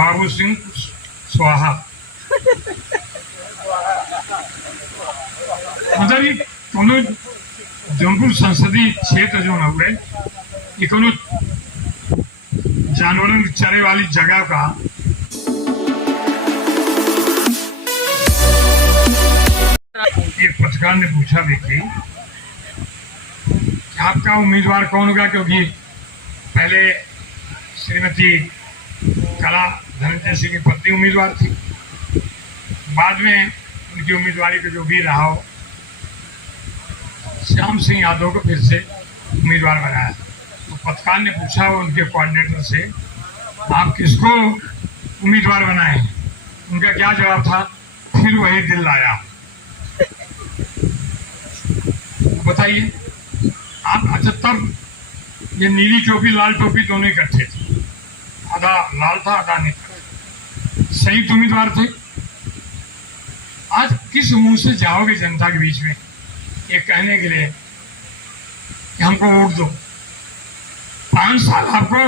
बाबू सिंह स्वाहा। मतलब ये कोनो जौनपुर संसदीय क्षेत्र जो हुए ये कोनो जानवरों की चरे वाली जगह का एक पत्रकार ने पूछा देखिए कि आपका उम्मीदवार कौन होगा, क्योंकि पहले श्रीमती कला धनंजय सिंह की पत्नी उम्मीदवार थी, बाद में उनकी उम्मीदवारी को जो भी रहा हो श्याम सिंह यादव को फिर से उम्मीदवार बनाया। तो पत्रकार ने पूछा उनके कोऑर्डिनेटर से आप किसको उम्मीदवार बनाए, उनका क्या जवाब था, फिर वही दिल लाया। बताइए आप। अच्छा, तब ये नीली टोपी लाल टोपी दोनों इकट्ठे थे, आधा लाल था आधा नहीं था, संयुक्त उम्मीदवार थे। आज किस मुंह से जाओगे जनता के बीच में ये कहने के लिए कि हमको वोट दो? 5 साल आपको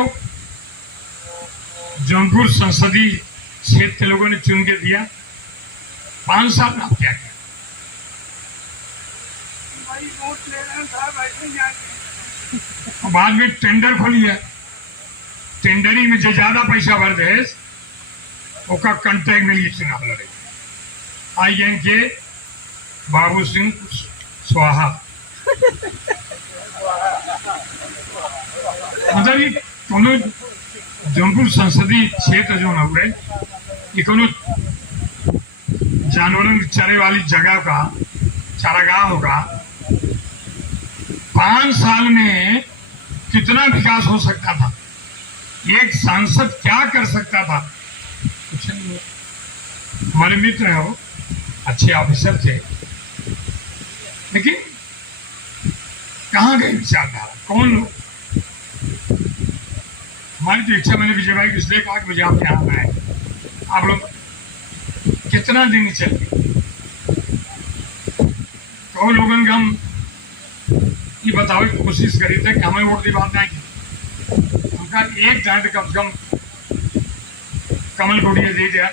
जौनपुर संसदीय क्षेत्र के लोगों ने चुन के दिया, 5 साल में आप क्या किया? बाद में टेंडर खोली है, टेंडरिंग में जो ज्यादा पैसा भर दे उसका कंट्रैक्ट मिल चुनाव लड़े। IN के बाबू सिंह स्वाहा। मतलब ये कोनो जौनपुर संसदीय क्षेत्र जो हुए ये कोनो जानवरों की चरे वाली जगह का चारागाह होगा। 5 साल में कितना विकास हो सकता था, एक सांसद क्या कर सकता था? कुछ नहीं। हमारे मित्र हो, अच्छे ऑफिसर थे, लेकिन कहाँ गए विचारधारा? कौन लोग? हमारी तो इच्छा, मैंने विजय भाई को इसलिए कहा कि मुझे आप यहाँ आए, आप लोग कितना दिन चले तो लोगों का हम ये बताओ की कोशिश करी थे कि हमें वोट दिलवाना है। उनका एक डांट कम से कम कमल कोटिया दे दिया,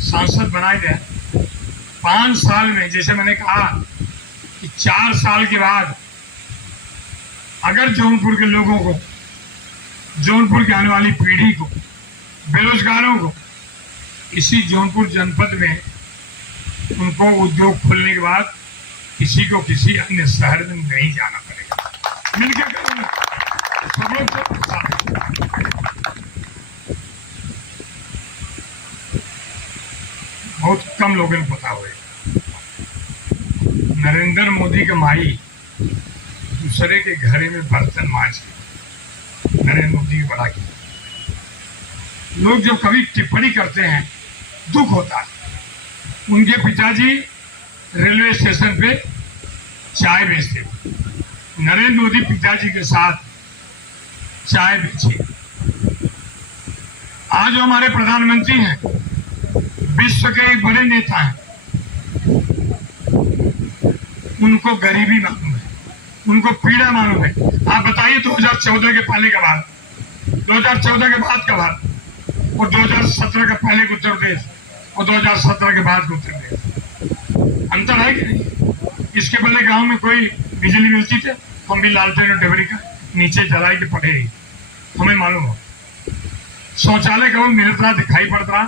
सांसद बनाए दिया। 5 साल में, जैसे मैंने कहा कि 4 साल के बाद अगर जौनपुर के लोगों को, जौनपुर की आने वाली पीढ़ी को, बेरोजगारों को इसी जौनपुर जनपद में उनको उद्योग खोलने के बाद किसी को किसी अन्य शहर में नहीं जाना पड़ेगा, मिलकर करेंगे सब लोग। बहुत कम लोगों को पता हुए नरेंद्र मोदी का माई दूसरे के घरे में बर्तन मांज के नरेंद्र मोदी की बड़ा की। लोग जो कभी टिप्पणी करते हैं दुख होता है। उनके पिताजी रेलवे स्टेशन पे चाय बेचते, नरेंद्र मोदी पिताजी के साथ चाय बेची। आज जो हमारे प्रधानमंत्री हैं, विश्व के एक बड़े नेता हैं, उनको गरीबी मालूम है, उनको पीड़ा मालूम है। आप बताइए 2014 के पहले का बात, 2014 के बाद का बात, और 2017 का पहले का उत्तर प्रदेश और 2017 के बाद का उत्तर प्रदेश, अंतर है कि नहीं? इसके पहले गांव में कोई बिजली मिलती थी, हम भी लालटेन और डबरी का नीचे जलाई के पड़े, हमें मालूम हो। शौचालय का मिलत रहा, दिखाई पड़ता रहा।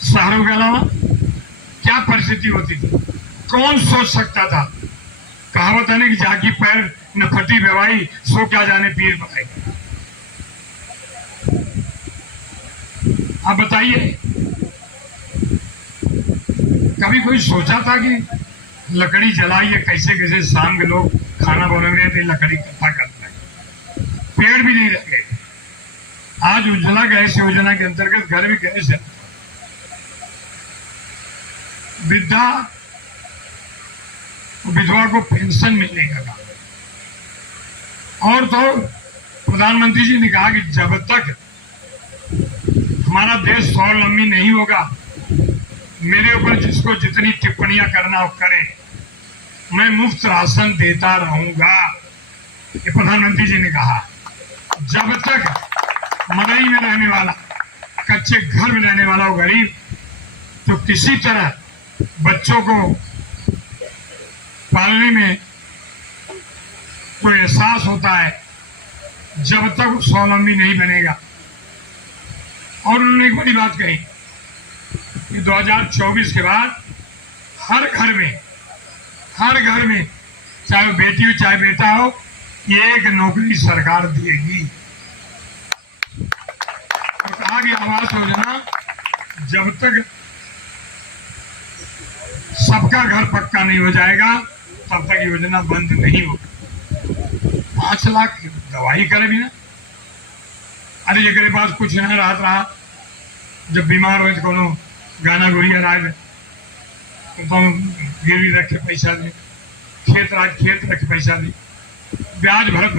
शहरों के अलावा क्या परिस्थिति होती थी, कौन सोच सकता था? कहावत है ना कि जागी पैर न फटी बेवाई, सो क्या जाने पीर बताए। आप बताइए, कभी कोई सोचा था कि लकड़ी जलाइए, कैसे कैसे शाम के लोग खाना बनाने थे, लकड़ी इकट्ठा करते हैं, पेड़ भी नहीं लगे। आज उज्ज्वला गैस योजना के अंतर्गत घर में गैस है, वृद्धा विधवा को पेंशन मिलने का काम है। और तो प्रधानमंत्री जी ने कहा कि जब तक हमारा देश स्वावलंबी नहीं होगा, मेरे ऊपर जिसको जितनी टिप्पणियां करना हो करे, मैं मुफ्त राशन देता रहूंगा। ये प्रधानमंत्री जी ने कहा। जब तक मदई में रहने वाला कच्चे घर में रहने वाला वो गरीब तो किसी तरह बच्चों को पालने में तो एहसास होता है जब तक वो स्वावलंबी नहीं बनेगा। और उन्होंने एक बड़ी बात कही कि 2024 के बाद हर घर में चाहे वो बेटी हो चाहे बेटा हो, एक नौकरी सरकार देगी। और कहा कि आवास योजना जब तक सबका घर पक्का नहीं हो जाएगा तब तक योजना बंद नहीं होगी। 5 लाख दवाई करे भी ना, अरे जगह पास कुछ न रहा जब बीमार हो तो कोनो गाना गुड़िया राज तो गिरवी रख के पैसा दे, खेत रख के पैसा दे, ब्याज भरत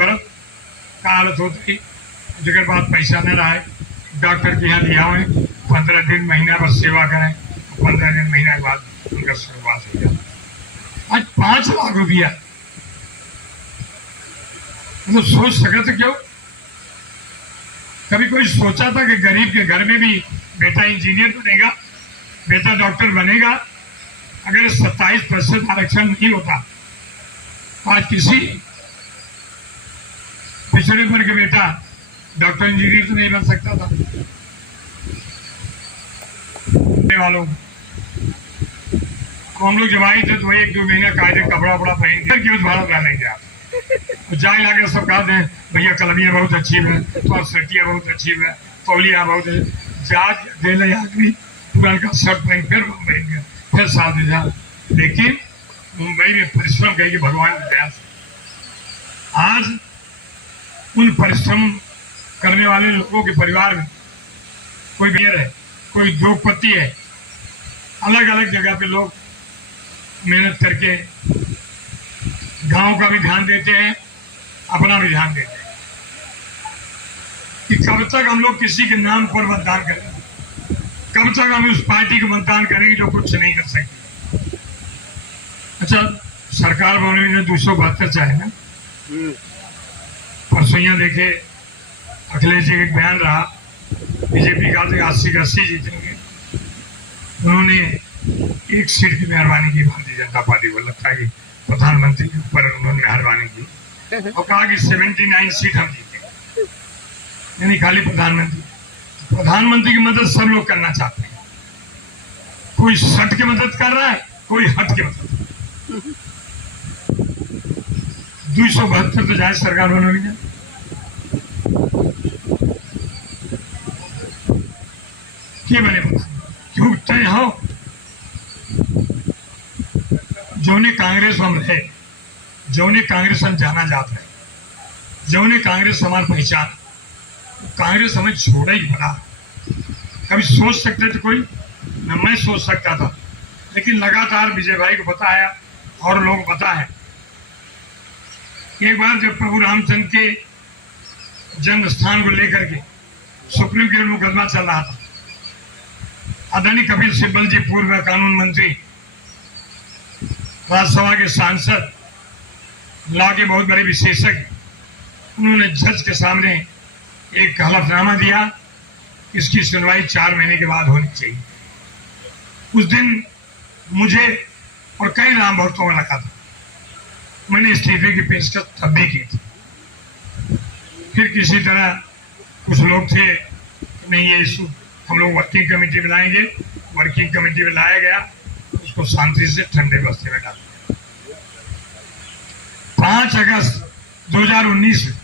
का हालत होती। जगह पास पैसा न रहा है डॉक्टर के यहाँ लिया हुए 15 दिन महीना पर सेवा करें, 15 दिन महीना के बाद उनका शुरुआत हो जाता। आज 5 लाख रुपया तो सोच सके तो क्यों? कभी कोई सोचा था कि गरीब के घर में भी बेटा इंजीनियर बनेगा, बेटा डॉक्टर बनेगा? अगर 27% आरक्षण नहीं होता आज किसी पिछड़े वर्ग के बेटा डॉक्टर इंजीनियर तो नहीं बन सकता था। वालों को हम लोग जब आए थे तो वही 1-2 महीना कायदे कपड़ा वपड़ा पहन के क्यों भारत रहने गया तो जाए लाके सब कहा दें भैया कलमिया बहुत अच्छी है, तो सर्टिया बहुत अच्छी है, तौलिया बहुत जाज दे ले आदमी पुरान का शर्ट पहन फिर मुंबई गया, फिर साथ दे जा। लेकिन मुंबई में परिश्रम कहेगी भगवान की दया से आज उन परिश्रम करने वाले लोगों के परिवार में कोई बेर है, कोई उद्योगपति है, अलग अलग जगह पे लोग मेहनत करके गांव का भी ध्यान देते हैं, अपना भी ध्यान देते हैं कि कब तक हम लोग किसी के नाम पर मतदान करेंगे, कब तक हम उस पार्टी को मतदान करेंगे जो कुछ नहीं कर सकती। अच्छा, सरकार बनने में 272 चाहे ना, परसों देखे अखिलेश जी एक बयान रहा बीजेपी का 80 का 80 जीतेंगे। उन्होंने एक सीट की मेहरबानी की भारतीय जनता पार्टी को, लगता है कि प्रधानमंत्री के ऊपर उन्होंने मेहरबानी की और कहा कि 79 सीट हम जीते, यानी खाली प्रधानमंत्री की मदद सब लोग करना चाहते हैं। कोई सट के मदद कर रहा है, कोई हट के मदद। 272 तो जाए सरकार बनोगी ना, क्या बने क्यों तय हो जौने कांग्रेस हम रहे, जौने कांग्रेस हम जाना जाता है, जौने कांग्रेस हमारी पहचान, कांग्रेस हमें छोड़ा ही बड़ा। कभी सोच सकते थे कोई? न मैं सोच सकता था, लेकिन लगातार विजय भाई को पता है और लोग पता है। एक बार जब प्रभु रामचंद्र के जन्म स्थान को लेकर के सुप्रीम कोर्ट में मुकदमा चल रहा था, आदरणीय कपिल सिब्बल जी पूर्व कानून मंत्री, राज्यसभा के सांसद, लॉ के बहुत बड़े विशेषज्ञ, उन्होंने जज के सामने एक हलफनामा दिया, इसकी सुनवाई 4 महीने के बाद होनी चाहिए। उस दिन मुझे और कई राम भक्तों को लगा था, मैंने इस्तीफे की पेशकश तब भी की थी। फिर किसी तरह कुछ लोग थे, नहीं ये इशू हम लोग वर्किंग कमेटी में लाएंगे, वर्किंग कमेटी में लाया गया, उसको शांति से ठंडे बस्ते में डाल दिया। 5 अगस्त 2019 में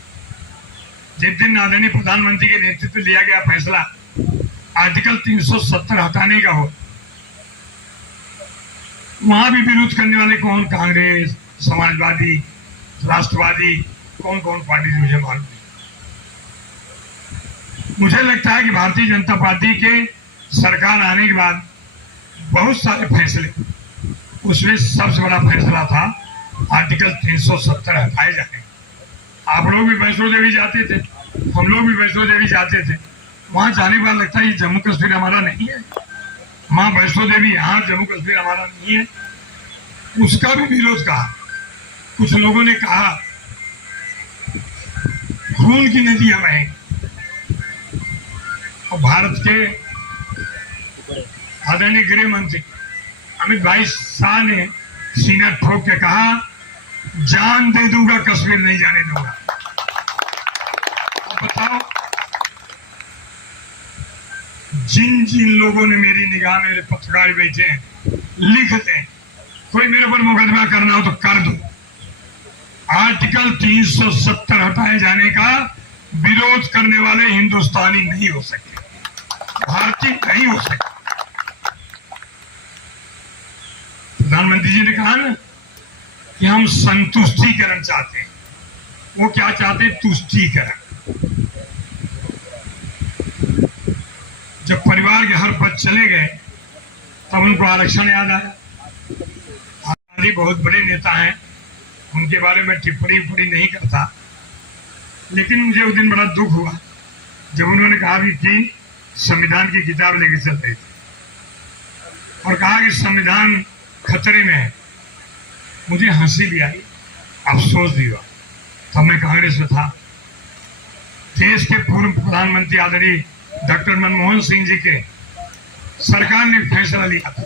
जिस दिन आदरणीय प्रधानमंत्री के नेतृत्व लिया गया फैसला आर्टिकल 370 हटाने का हो, वहां भी विरोध करने वाले कौन? कांग्रेस, समाजवादी, राष्ट्रवादी, कौन कौन पार्टी मुझे मालूम नहीं। मुझे लगता है कि भारतीय जनता पार्टी के सरकार आने के बाद बहुत सारे फैसले, उसमें सबसे बड़ा फैसला था आर्टिकल 370 हटाए जाने। आप लोग भी वैष्णो देवी जाते थे, हम लोग भी वैष्णो देवी जाते थे, वहां जाने के बाद लगता है ये जम्मू कश्मीर हमारा नहीं है, माँ वैष्णो देवी यहाँ, जम्मू कश्मीर हमारा नहीं है। उसका भी विरोध कहा, कुछ लोगों ने कहा खून की नदी हमें, और भारत के आदरणीय गृह मंत्री अमित भाई शाह ने सीना ठोक के कहा, जान दे दूंगा, कश्मीर नहीं जाने दूंगा। अब बताओ, जिन जिन लोगों ने मेरी निगाह में, मेरे पत्रकार बैठे हैं, लिख दें, कोई मेरे पर मुकदमा करना हो तो कर दो। आर्टिकल 370 हटाए जाने का विरोध करने वाले हिंदुस्तानी नहीं हो सकते, भारतीय नहीं हो सकते। प्रधानमंत्री जी ने कहा ना कि हम संतुष्टिकरण चाहते हैं, वो क्या चाहते हैं? तुष्टिकरण। जब परिवार के हर पद चले गए तब उनको आरक्षण याद आया। आदि बहुत बड़े नेता हैं, उनके बारे में टिप्पणी नहीं करता, लेकिन मुझे उस दिन बड़ा दुख हुआ जब उन्होंने कहा कि संविधान की किताब लेकर चल रहे थे और कहा कि संविधान खतरे में है। मुझे हंसी भी आई, अफसोस भी हुआ। तब मैं कांग्रेस में था। देश के पूर्व प्रधानमंत्री आदरणीय डॉक्टर मनमोहन सिंह जी के सरकार ने फैसला लिया था,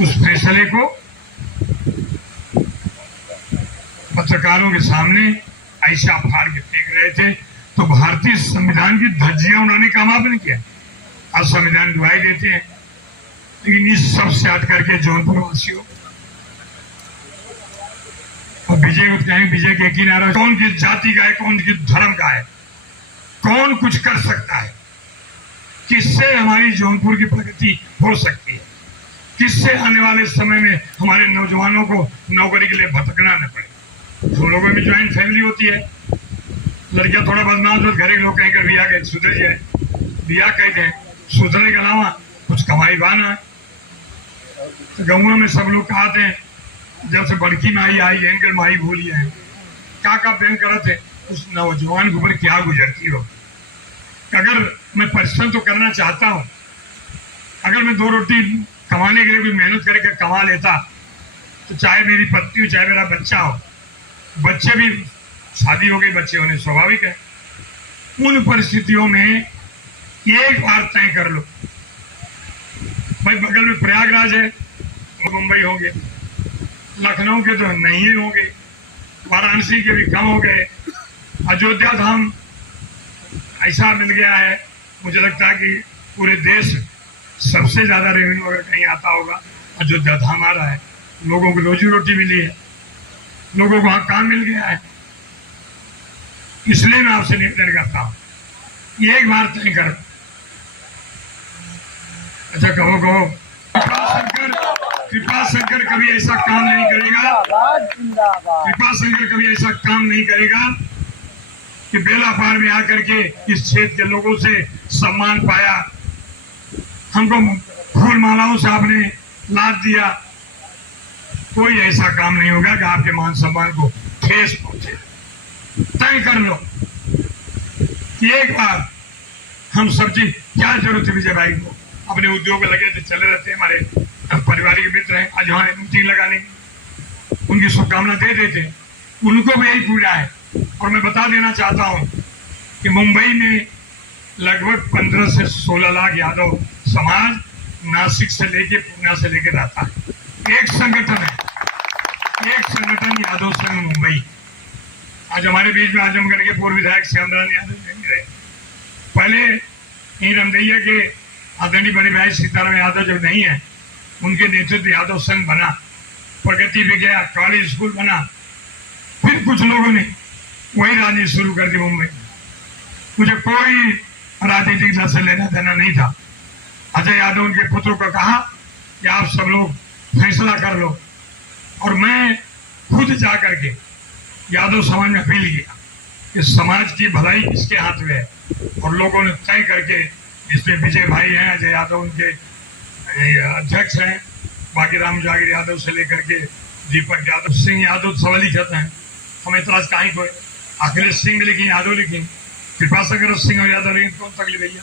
उस फैसले को पत्रकारों के सामने ऐसा फाड़ के फेंक रहे थे, तो भारतीय संविधान की धज्जियां उन्होंने कामयाब नहीं किया। आज संविधान दुआई देते हैं, लेकिन इस सब से हट करके जौनपुर वासियों और विजय के किनारे कौन किस जाति का है, कौन किस धर्म का है, कौन कुछ कर सकता है, किससे हमारी जौनपुर की प्रगति हो सकती है, किससे आने वाले समय में हमारे नौजवानों को नौकरी के लिए भटकना न पड़े। हम लोगों में ज्वाइंट फैमिली होती है, लड़कियां थोड़ा बदमाश हो, घरे लोग कहीं कर बिया कह सुधर जाए, बिया कह दें, सुधरने के अलावा कुछ कमाई बाना है। तो गाँव में सब लोग कहते हैं, जब से बड़की माई आई एंकर माई भूली है, क्या प्रेम करते है, उस नौजवान के ऊपर क्या गुजरती हो। अगर मैं परिश्रम तो करना चाहता हूँ, अगर मैं 2 रोटी कमाने के लिए भी मेहनत करके कमा लेता, तो चाहे मेरी पत्नी हो, चाहे मेरा बच्चा हो, बच्चे भी शादी हो गई, बच्चे होने स्वाभाविक है। उन परिस्थितियों में एक बार तय कर लो, भाई बगल में प्रयागराज है, वो मुंबई हो गए, लखनऊ के तो नहीं होंगे, वाराणसी के भी कम हो गए, अयोध्या धाम ऐसा मिल गया है। मुझे लगता है कि पूरे देश सबसे ज्यादा रेवेन्यू अगर कहीं आता होगा, अयोध्या धाम आ रहा है। लोगों को रोजी रोटी मिली है, लोगों को वहां काम मिल गया है। इसलिए मैं आपसे निवेदन करता हूं, एक बार तय कर। अच्छा कहो कृपा शंकर कभी ऐसा काम नहीं करेगा, कृपा शंकर कभी ऐसा काम नहीं करेगा कि बेला पार में आकर के इस क्षेत्र के लोगों से सम्मान पाया, हमको फूल मालाओं से आपने लाद दिया। कोई ऐसा काम नहीं होगा कि आपके मान सम्मान को ठेस पहुंचे। तय कर लो कि एक बार हम सब चीज, क्या जरूरत है विजय भाई को, अपने उद्योग में लगे थे, चले रहते हैं, हमारे पारिवारिक मित्र हैं, आज वहां मीटिंग लगाने उनकी शुभकामना दे देते, उनको भी यही पूरा है। और मैं बता देना चाहता हूं कि मुंबई में लगभग 15 से 16 लाख यादव समाज नासिक से लेके पूना से लेकर रहता है। एक संगठन है, एक संगठन यादव संघ मुंबई। आज हमारे बीच में आजमगढ़ के पूर्व विधायक श्यामरान यादव नहीं रहे, पहले यही रमदैया के आदरणीय बड़े भाई सीताराम यादव जब नहीं है, उनके नेतृत्व यादव संघ बना, प्रगति भी गया, कॉलेज स्कूल बना। फिर कुछ लोगों ने वही राजनीति शुरू कर दी मुंबई में। मुझे कोई राजनीतिक दल से लेना देना नहीं था। अजय यादव उनके पुत्रों को कहा कि आप सब लोग फैसला कर लो, और मैं खुद जा करके यादव समाज में अपील किया कि समाज की भलाई किसके हाथ में है, और लोगों ने तय करके, इसमें विजय भाई हैं, अजय यादव उनके अध्यक्ष हैं, बाकी राम जागीर यादव से लेकर के दीपक यादव, सिंह यादव सब लिखते हैं। हम इतराज कहीं कोई अखिलेश सिंह लिखी, यादव लिखी, कृपा शंकर सिंह और यादव लिखी, कौन तकलीफ भैया।